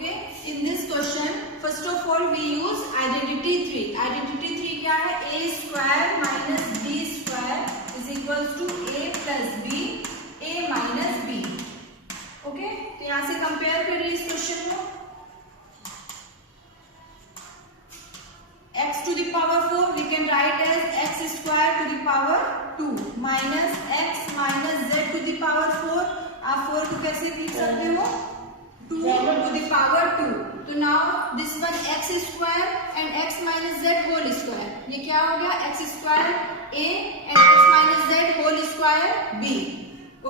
Okay, in this question, first of all we use identity 3. Identity 3 क्या है? a square minus b square is equals to a plus b, a minus b. Okay, तो यहाँ से compare करिए इस question को. x to the power 4 we can write as x square to the power 2 minus x minus z to the power 4. आप 4 को कैसे लिख सकते हो? 2 to the power 2. तो now this one x square and x minus z whole square. ये क्या हो गया? x square a and x minus z whole square b.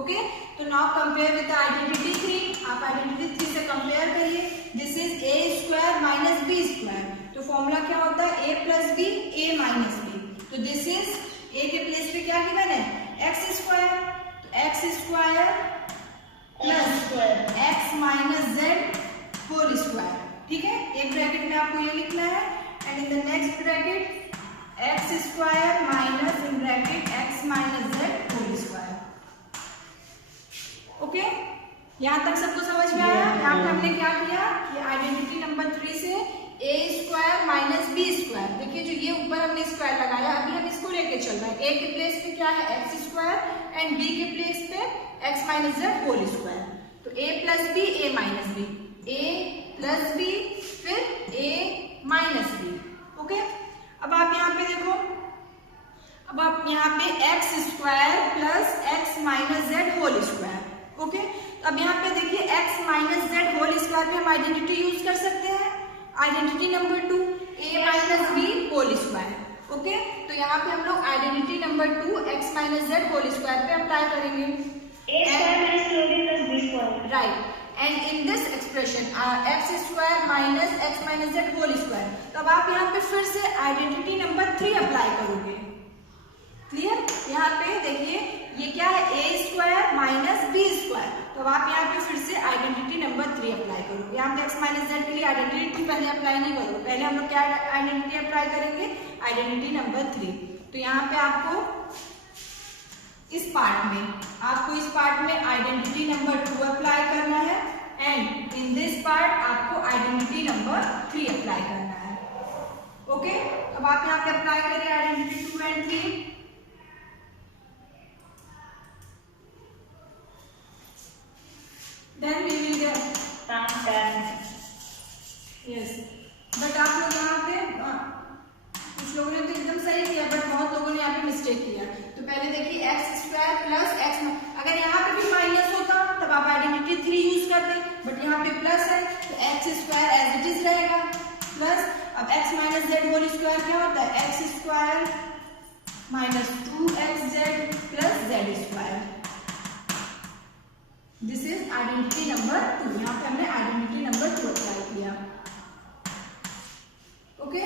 Okay? तो now compare with the identity 3. आप identity 3 से compare करिए. This is a square minus b square. तो formula क्या होता है? a plus b, a minus b. तो this is a के प्लेस पे क्या गिवन है? x square. तो x square plus x minus z whole square. ठीक है, एक ब्रैकेट में आपको ये लिखना है and in the next bracket x square minus in bracket x minus z whole square. Okay, यहाँ तक सबको समझ में आया? यहाँ पे हमने क्या किया कि आइडेंटिटी नंबर 3 से a square minus b square. देखिए जो ये ऊपर हमने स्क्वायर लगाया, अभी हम इसको लेके चल रहे हैं. a के प्लेस पे क्या है? x स्क्वायर एंड b के प्लेस पे x minus z whole square. तो a plus b, a minus b, a plus b, फिर a माइनस b. ओके, अब आप यहाँ पे देखो, अब आप यहाँ पे x square plus x minus z whole square. Okay, तो अब यहाँ पे देखिए x minus z whole square पे हम आइडेंटिटी यूज कर सकते हैं. Identity number 2 a minus b whole square. Okay, तो यहाँ पे हम लोग identity number 2 x minus z whole square पे अप्लाई करेंगे. a square minus 2ab plus b square. Right. And in this expression x square minus x minus z whole square. तो अब आप यहाँ पे फिर से आइडेंटिटी नंबर 3 अप्लाई करोगे. क्लियर? यहाँ पे देखिए ये क्या है? a square minus b square. तो अब आप यहाँ पे फिर से आइडेंटिटी नंबर 3 अप्लाई करोगे. यहाँ पे x माइनस z के लिए आइडेंटिटी पहले अप्लाई नहीं करोगे. पहले हम लोग क्या आइडेंटिटी अप्लाई करेंगे? Identity number 3. तो यहाँ पे आपको इस पार्ट में आइडेंटिटी नंबर 2 अप्लाई करना है एंड इन दिस पार्ट आपको आइडेंटिटी नंबर 3 अप्लाई करना है. ओके, अब आप यहाँ पे अप्लाई करिए identity 2 and 3. Then we will get yes. But आप लोग यहाँ पे कुछ लोगों ने तो एकदम सही किया, बट बहुत लोगों ने यहाँ पे मिस्टेक किया. तो पहले देखिए x स्क्वायर प्लस x, अगर यहाँ पे भी माइनस होता तब आप आइडेंटिटी 3 यूज करते, बट यहाँ पे प्लस है तो x square as it is रहेगा प्लस. अब x minus z whole square क्या होता है? x square minus 2xz plus z square. This is identity number 2. यहाँ पे हमने आइडेंटिटी नंबर 2 अप्लाई किया. ओके,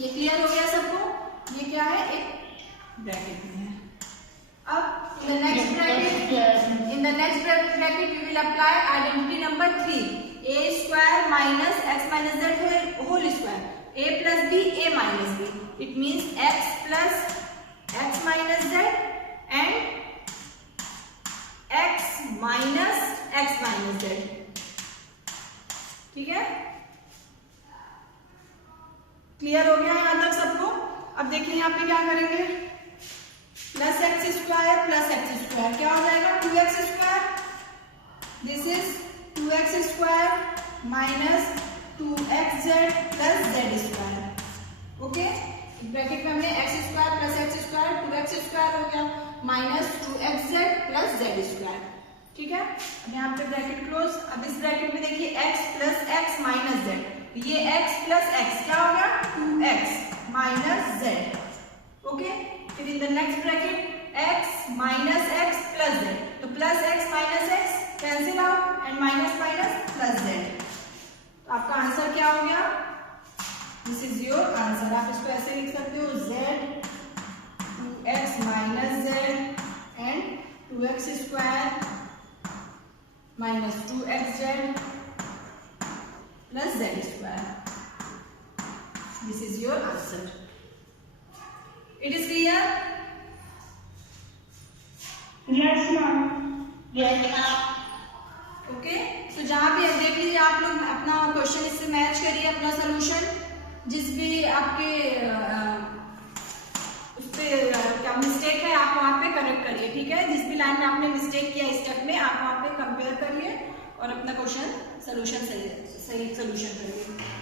ये क्लियर हो गया सबको? ये क्या है? एक ब्रैकेट में है. अब in the next bracket we will apply identity number 3 a square minus x minus z whole square. a plus b, a minus b. It means x plus x minus z and x minus z. ठीक है, clear हो गया यहाँ तक सबको? अब देखिए यहाँ पे क्या करेंगे? Plus x square plus x square क्या हो जाएगा? 2x square. This is 2x square minus 2xz plus z square. Okay, bracket में हमने x square plus x square 2x square हो गया minus 2xz plus z square. ठीक है, अब यहाँ पे ब्रैकेट क्लोज. अब इस ब्रैकेट में देखिए x plus x minus z. ये x प्लस x क्या हो गया? 2x minus z. ओके, फिर इन the next bracket x minus x plus z. तो plus x minus x cancel out and minus minus plus z. तो आपका answer क्या हो गया? This is your answer. आप इसको ऐसे लिख सकते हो z 2x minus z and 2x square minus 2xz plus z square. This is your answer. It is clear? Yes, ma'am. Yes, ma'am. Okay. तो जहाँ भी देख लीजिए आप लोग क्वेश्चन इससे मैच करिए अपना सोल्यूशन, जिस भी आपके उस पे क्या मिस्टेक है आप वहाँ पे करेक्ट करिए, ठीक है। जिस भी लाइन में आपने मिस्टेक किया स्टेप में आप वहाँ पे कंपेयर करिए और अपना क्वेश्चन सोल्यूशन सही सोल्यूशन करिए।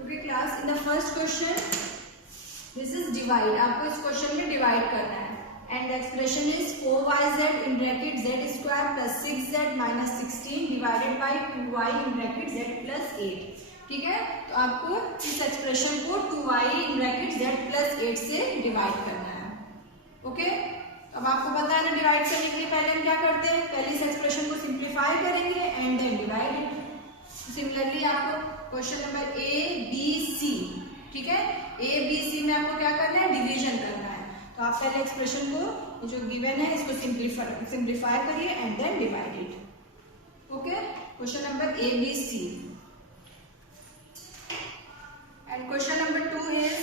Okay class, in the first question this is divide, आपको इस क्वेश्चन में डिवाइड करना है and the expression is 4yz in bracket z square plus 6z minus 16 divided by 2y in bracket z plus 8, ठीक है। तो आपको इस एक्सप्रेशन को 2y in bracket z plus 8 से डिवाइड करना है। ओके, अब आपको पता है ना डिवाइड करने के लिए पहले हम क्या करते हैं, पहले इस एक्सप्रेशन को सिंप्लीफाई करेंगे and then divide it. Similarly आपको question number A B C, ठीक है, ए बी सी में आपको क्या करना है, डिवीजन करना है। तो आप पहले एक्सप्रेशन को जो गिवन है इसको सिंप्लीफाई करिए and then divide it. Okay, question number A B C and question number 2 is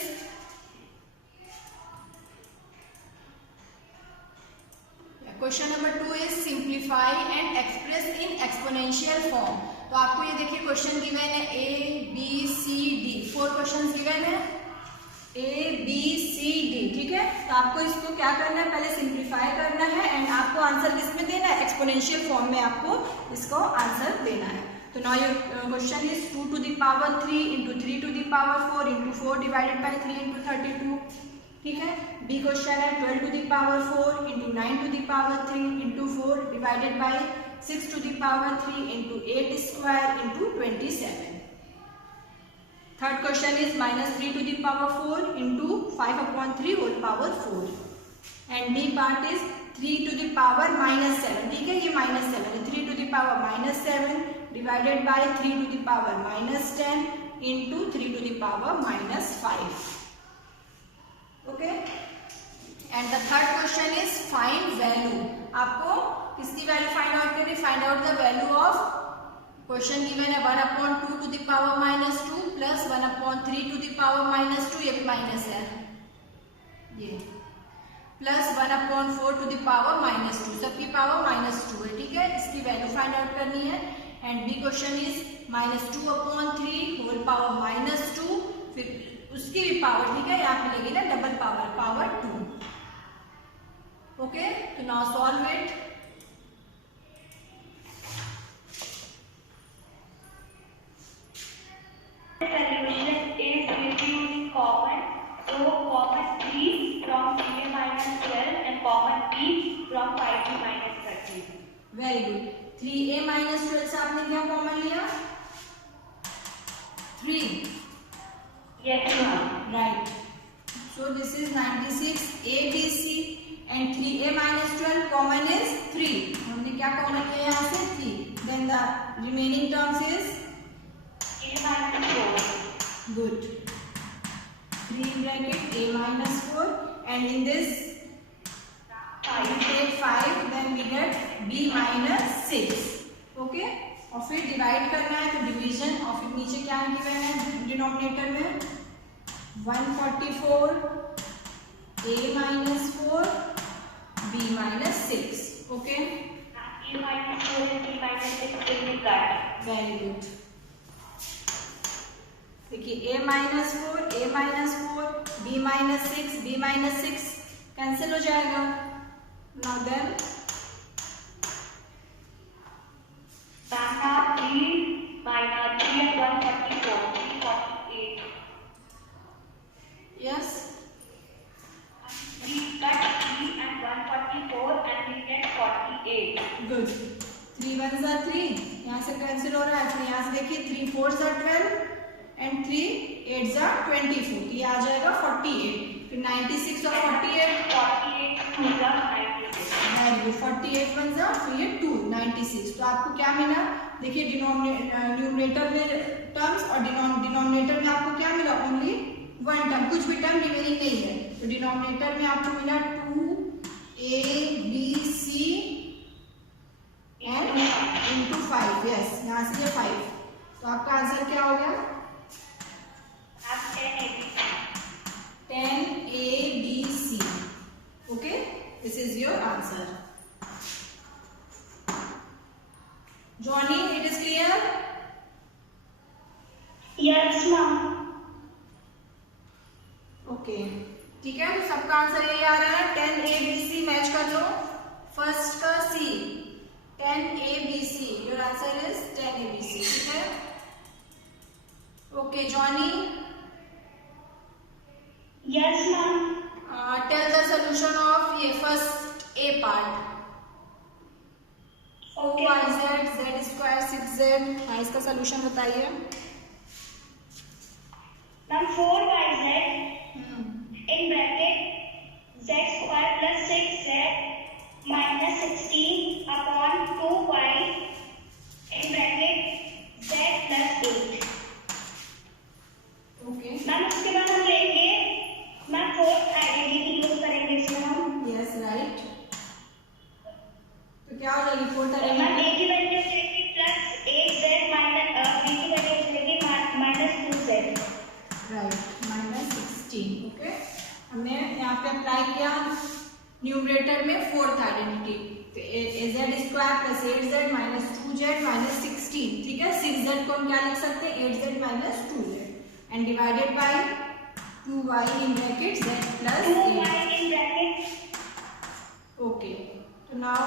question number 2 is simplify and express in exponential form. तो आपको ये देखिए क्वेश्चन गिवन है A B C D, 4 question given है A B C D, ठीक है। तो आपको इसको क्या करना है, पहले सिंप्लीफाई करना है एंड आपको आंसर किसमें देना है, एक्सपोनेंशियल फॉर्म में आपको इसको आंसर देना है। तो now your question is 2 to the power 3 into 3 to the power 4 into 4 divided by 3 into 32, ठीक है। बी क्वेश्चन है 12 to the power 4 into 9 to the power 3 into 4 divided by 6 to the power 3 into 8 square into 27. Third question is minus 3 to the power 4 into 5 upon 3 whole power 4. And D part is 3 to the power minus 7, ठीक है, ये minus 7 है, 3 to the power minus 7 divided by 3 to the power minus 10 into 3 to the power minus 5. Okay. And the third question is find value. आपको किसकी value find out करनी, find out the value of question given है 1/2 to the power minus 2 plus 1/3 to the power minus 2, ये भी minus है, ये plus 1/4 to the power minus 2, सबकी power -2 है, ठीक है। इसकी वैल्यू फाइंड आउट करनी है। And B question is -2/3 whole power -2, फिर उसकी भी पावर, ठीक है, यहाँ पे लगेगी ना डबल पावर 2। ओके, तो now solve it. Solution is using common, so common 3 from 3a minus 12 and common b from 5b minus 13. Very good, 3a minus 12 से आपने क्या कॉमन लिया, 3, Yes, ma'am. Right. So this is 96 ABC and 3a minus 12 common is 3, हमने क्या common लिया यहाँ से 3, then the remaining terms is a minus 4. good, 3 bracket a minus 4 and in this 5. we take 5, then we get b minus 6, okay। और फिर divide करना है, तो डिवीजन और फिर नीचे क्या गिवन है डिनोमिनेटर में 144 a minus 4 b minus 6, okay। a minus 4 and b minus 6 will be cut. Very good, देखिए a minus 4 b minus 6 cancel हो जाएगा। Now then Beta 3 minus 3 and 144, 348. Yes, We cut 3 and 144 and we get 48. Good, 3 1s are 3, यहाँ से cancel हो रहा है, फिर यहाँ से देखिए 3 4s are 12 and 3 8s are 24, ये आ जाएगा 48, फिर 96 और 48 48 2 96. वेरी गुड, 48 1s are, फिर ये 2 96। तो आपको क्या मिला, देखिए न्यूमरेटर में टर्म्स और डिनोमिनेटर में आपको क्या मिला, ओनली 1 टर्म, कुछ भी टर्म रिमेनिंग नहीं है। तो डिनोमिनेटर में आपको मिला 2ABC एंड इंटू 5, यस, यहाँ से ये 5, तो आपका आंसर क्या हो गया, 10 ABC. Your answer. Johnny, it is clear? Yes, ma'am. Okay, ठीक है. तो सबका आंसर यही आ रहा है. 10 ABC मैच कर लो. फर्स्ट का C, 10 ABC. Your answer is 10 ABC. ठीक है. Okay Johnny, Yes, ma'am. Tell the solution of ये first A part. Okay. z z square 6z. हाँ, इसका सोल्यूशन बताइए. Ma'am, 4yz in bracket z square plus 6z minus 16 upon 2y in bracket z plus 8. Okay. Ma'am उसके बाद हम लेंगे ma'am fourth identity use करेंगे इसमें हम. Yes right. तो क्या हो जाएगी फोर्थ मैम आइडेंटिटी? a की वैल्यू हो जाएगी प्लस 8z माइनस b की वैल्यू हो जाएगी माइनस 2z. राइट, -16. ओके, हमने यहाँ पे अप्लाई किया न्यूमरेटर में fourth identity. z square plus 8z minus 2z minus 16. ठीक है. 6z को हम क्या लिख सकते हैं? 8z minus 2z and divided by 2y in bracket z plus 2y 8. in bracket. Okay, तो नाउ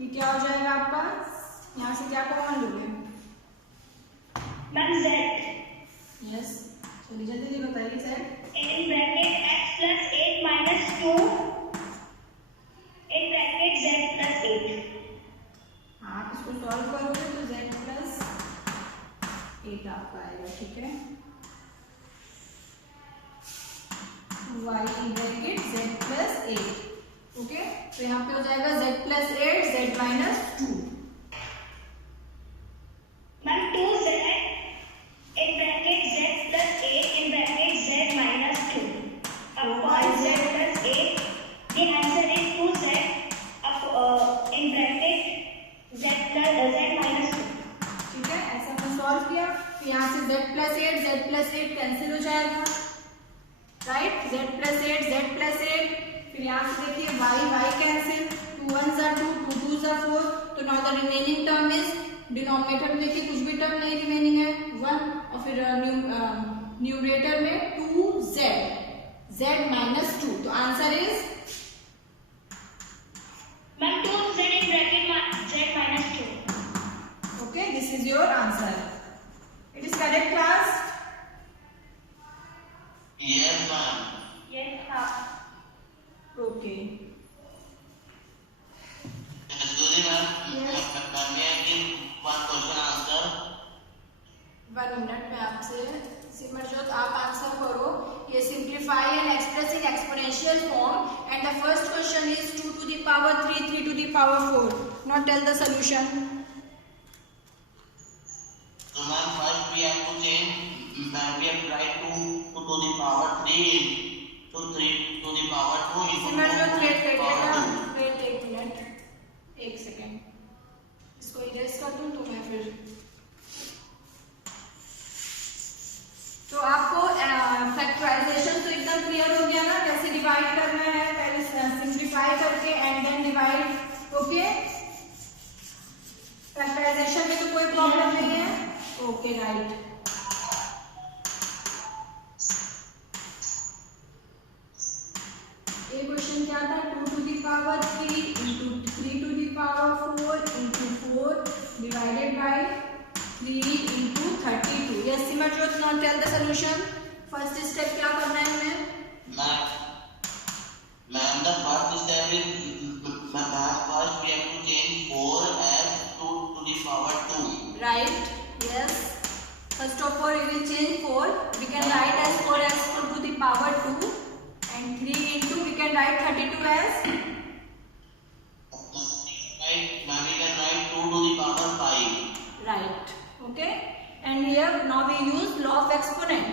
ये क्या हो जाएगा आपका? यहाँ से क्या कॉमन लोगे? मैम z यस, चलिए जल्दी बताइए sir. in bracket x plus 8 minus 2 in bracket z plus 8. हाँ, आप इसको सॉल्व करोगे तो z प्लस 8 आपका आएगा. ठीक है. y in bracket z plus 8. Okay, तो यहाँ पे हो जाएगा z plus 8 z minus 2. Ma'am 2z in bracket z plus 8 in bracket z minus 2 upon z plus 8. The answer is 2z in bracket z plus z minus 2. ठीक है, ऐसा हमने solve किया. फिर यहाँ से z प्लस 8 कैंसिल हो जाएगा. Right, z plus 8. फिर यहाँ से देखिए y कैंसिल. 2 1 are 2, 2 2 are 4. तो now the remaining term is denominator में देखिए कुछ भी टर्म नहीं रिमेनिंग है 1. और फिर न्यूमरेटर में 2z z माइनस 2. तो answer is ma'am 2z in bracket z minus 2. Okay. This is your answer. It is correct class? Yes, ma'am. Yes, ma'am. Okay. Excuse me, ma'am. Yes. May I give one question answer? 1 minute में आपसे. सिमरजोत, आप answer करो. ये simplify and express in exponential form and the first question is 2 to the power 3, 3 to the power 4. Now tell the solution. So, ma'am, first we have to change. Ma'am, we have to write 2 to the power 3 to 3 to the power 2 into 2 Simarjot to wait the power करिएगा. 2. Wait 1 minute, 1 second. इसको erase कर दूं तो मैं फिर. तो आपको factorisation तो एकदम क्लियर हो गया ना, कैसे डिवाइड करना है. पहले सिंप्लीफाई करके and then divide. Okay, factorization में तो कोई प्रॉब्लम नहीं है. Okay right. ये क्वेश्चन क्या था? 2 to the power 3 into 3 to the power 4 into 4 divided by 3 into 32. Yes, Simarjot, now tell the solution. First step क्या करना है हमें? Ma'am, the first step is, ma'am, first we have to change 4 as 2 to the power 2. Right. Yes. First of all, we will change 4. We can write as 4x to the power 2 and 3 into we can write 32 as. Right, ma'am, we can write 2 to the power 5. Right. Okay. And here now we use law of exponent.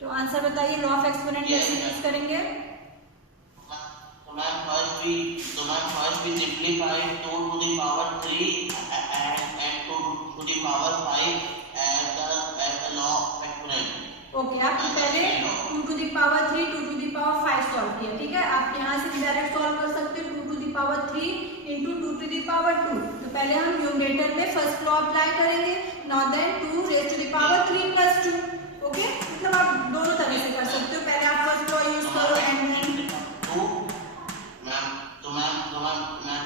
तो answer बताइए, law of exponent कैसे use करेंगे? So, ma'am, first we simplify 2 to the power 3 and 2 to the power 5 as the law of exponent. Okay, आपने पहले 2 to the power 3, 2 to the power 5 solve किया, ठीक है। आप यहाँ से डायरेक्ट सॉल्व कर सकते हो 2 to the power 3 into 2 to the power 2। तो पहले हम न्यूमरेटर में फर्स्ट लॉ अप्लाई करेंगे, now then 2 raised to the power 3 plus 2। ओके, मतलब आप दोनों तरह से कर सकते हो, पहले आप फर्स्ट लॉ यूज करो and then ma'am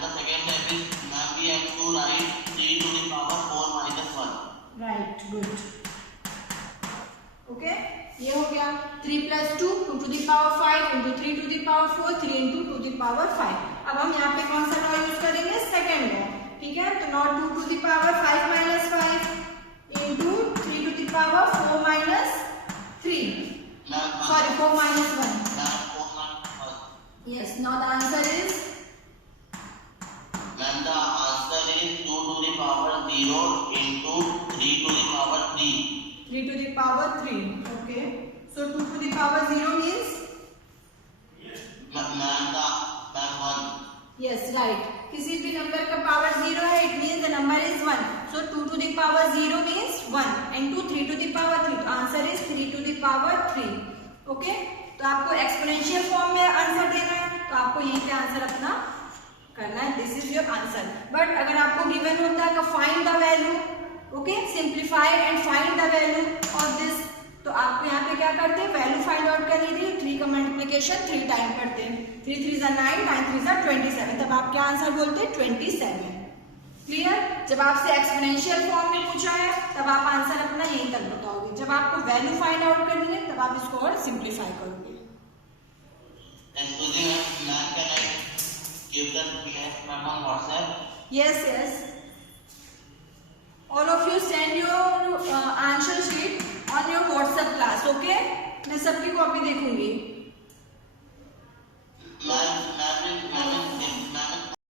the second step is ma'am we have to write 3 to the power 4 minus 1। Right, good. Okay, ये हो गया 3 plus 2, 2 to the power 5 into 3 to the power 4, 3 into 2 to the power 5। अब हम यहाँ पे कौन सा law use करेंगे, सेकेंड लॉ, ठीक है। तो not 2 to the power 5 minus 5 into 3 to the power 4 minus 3, sorry 4 minus 1। Yes, now the answer is, ma'am the answer is 2 to the power 0 into 3 to the power 3। 3 to the power 3, okay। So 2 to the power 0 means, ma'am 1। yes, right। किसी भी number का power 0 है, it means the number is 1। So 2 to the power 0 means 1 into 3 to the power 3। तो answer is 3 to the power 3। Okay, तो आपको exponential form में answer देना है, तो आपको यहीं पे आंसर अपना करना है, this is your answer. But अगर आपको गिवन होता है कि find the value, okay, simplify and find the value of this, तो आपको यहाँ पे क्या करते हैं, वैल्यू फाइंड आउट करनी थी, 3 का मल्टीप्लिकेशन 3 टाइम करते हैं, 3 3 9, 9 3 27, तब आप क्या आंसर बोलते हैं, 27। क्लियर। जब आपसे एक्सपोनेंशियल फॉर्म में पूछा है तब आप आंसर अपना यहीं तक बताओगे, जब आपको वैल्यू फाइंड आउट करनी है तब आप इसको और सिंप्लीफाई करोगे। Excuse me, ma'am, can I give the PDF ma'am on WhatsApp? Yes, yes. All of you send your answer sheet on your WhatsApp class, okay? मैं सबकी कॉपी देखूंगी।